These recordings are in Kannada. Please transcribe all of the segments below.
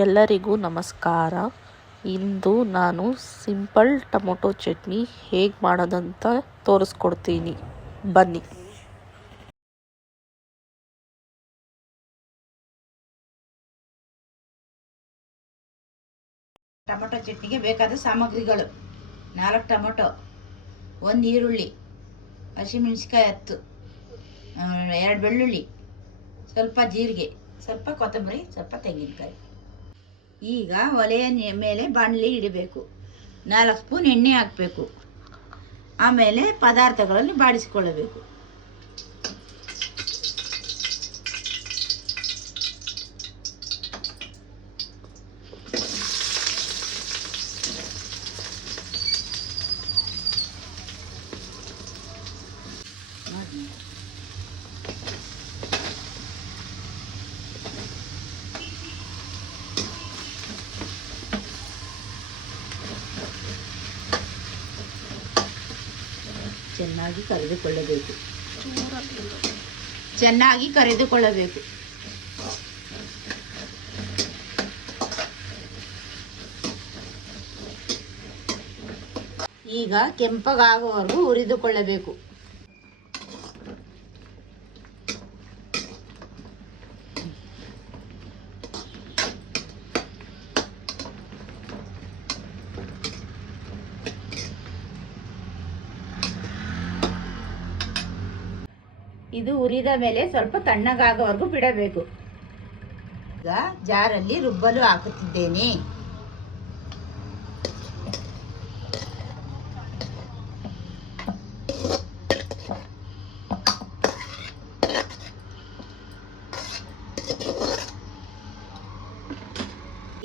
ಎಲ್ಲರಿಗೂ ನಮಸ್ಕಾರ. ಇಂದು ನಾನು ಸಿಂಪಲ್ ಟೊಮೊಟೊ ಚಟ್ನಿ ಹೇಗೆ ಮಾಡೋದಂತ ತೋರಿಸ್ಕೊಡ್ತೀನಿ, ಬನ್ನಿ. ಟೊಮೊಟೊ ಚಟ್ನಿಗೆ ಬೇಕಾದ ಸಾಮಗ್ರಿಗಳು: 4 ಟೊಮೊಟೊ, 1 ಈರುಳ್ಳಿ, ಹಸಿಮೆಣಸಿಕಾಯಿ 10, 2 ಬೆಳ್ಳುಳ್ಳಿ, ಸ್ವಲ್ಪ ಜೀರಿಗೆ, ಸ್ವಲ್ಪ ಕೊತ್ತಂಬರಿ, ಸ್ವಲ್ಪ ತೆಂಗಿನಕಾಯಿ. ಈಗ ಒಲೆಯ ಮೇಲೆ ಬಾಣಲಿ ಇಡಬೇಕು. 4 ಸ್ಪೂನ್ ಎಣ್ಣೆ ಹಾಕಬೇಕು. ಆಮೇಲೆ ಪದಾರ್ಥಗಳನ್ನು ಬಾಡಿಸಿಕೊಳ್ಳಬೇಕು. ಚೆನ್ನಾಗಿ ಕರೆದುಕೊಳ್ಳಬೇಕು. ಈಗ ಕೆಂಪಗಾಗುವವರೆಗೂ ಹುರಿದುಕೊಳ್ಳಬೇಕು. ಇದು ಹುರಿದ ಮೇಲೆ ಸ್ವಲ್ಪ ತಣ್ಣಗಾಗುವವರೆಗೂ ಬಿಡಬೇಕು. ಈಗ ಜಾರಲ್ಲಿ ರುಬ್ಬಲು ಹಾಕುತ್ತಿದ್ದೇನೆ.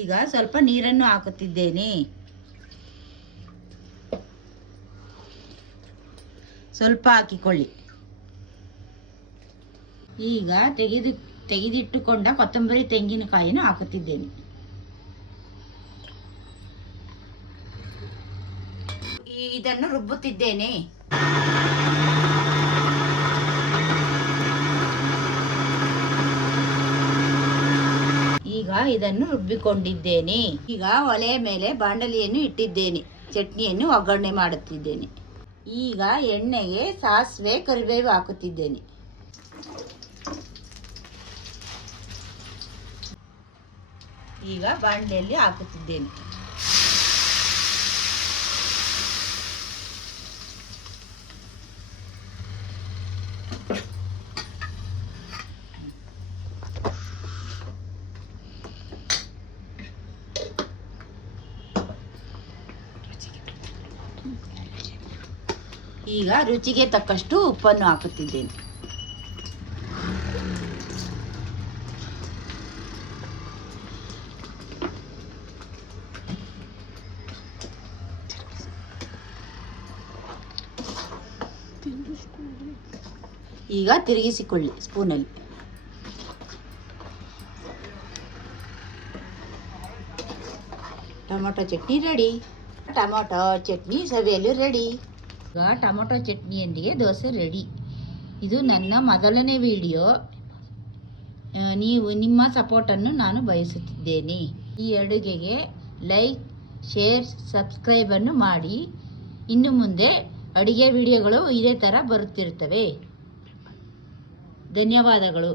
ಈಗ ಸ್ವಲ್ಪ ನೀರನ್ನು ಹಾಕುತ್ತಿದ್ದೇನೆ. ಸ್ವಲ್ಪ ಹಾಕಿಕೊಳ್ಳಿ. ಈಗ ತೆಗೆದಿಟ್ಟುಕೊಂಡ ಕೊತ್ತಂಬರಿ, ತೆಂಗಿನಕಾಯಿನ ಹಾಕುತ್ತಿದ್ದೇನೆ. ಇದನ್ನು ರುಬ್ಬುತ್ತಿದ್ದೇನೆ. ಈಗ ಇದನ್ನು ರುಬ್ಬಿಕೊಂಡಿದ್ದೇನೆ. ಈಗ ಒಲೆಯ ಮೇಲೆ ಬಾಣಲಿಯನ್ನು ಇಟ್ಟಿದ್ದೇನೆ. ಚಟ್ನಿಯನ್ನು ಒಗ್ಗರಣೆ ಮಾಡುತ್ತಿದ್ದೇನೆ. ಈಗ ಎಣ್ಣೆಗೆ ಸಾಸಿವೆ, ಕರಿಬೇವು ಹಾಕುತ್ತಿದ್ದೇನೆ. ಈಗ ಬಾಣಲೆಯಲ್ಲಿ ಹಾಕುತ್ತಿದ್ದೇನೆ. ಈಗ ರುಚಿಗೆ ತಕ್ಕಷ್ಟು ಉಪ್ಪನ್ನು ಹಾಕುತ್ತಿದ್ದೇನೆ. ಈಗ ತಿರುಗಿಸಿಕೊಳ್ಳಿ ಸ್ಪೂನಲ್ಲಿ. Tomato chutney ready. Tomato chutney ಸವಿಯಲು ರೆಡಿ. ಈಗ ಟೊಮೊಟೊ ಚಟ್ನಿಯೊಂದಿಗೆ ದೋಸೆ ರೆಡಿ. ಇದು ನನ್ನ ಮೊದಲನೇ ವಿಡಿಯೋ. ನಿಮ್ಮ ಸಪೋರ್ಟನ್ನು ನಾನು ಬಯಸುತ್ತಿದ್ದೇನೆ. ಈ ಅಡುಗೆಗೆ ಲೈಕ್, ಶೇರ್, ಸಬ್ಸ್ಕ್ರೈಬನ್ನು ಮಾಡಿ. ಇನ್ನು ಮುಂದೆ ಅಡುಗೆ ವಿಡಿಯೋಗಳು ಇದೇ ಥರ ಬರುತ್ತಿರುತ್ತವೆ. ಧನ್ಯವಾದಗಳು.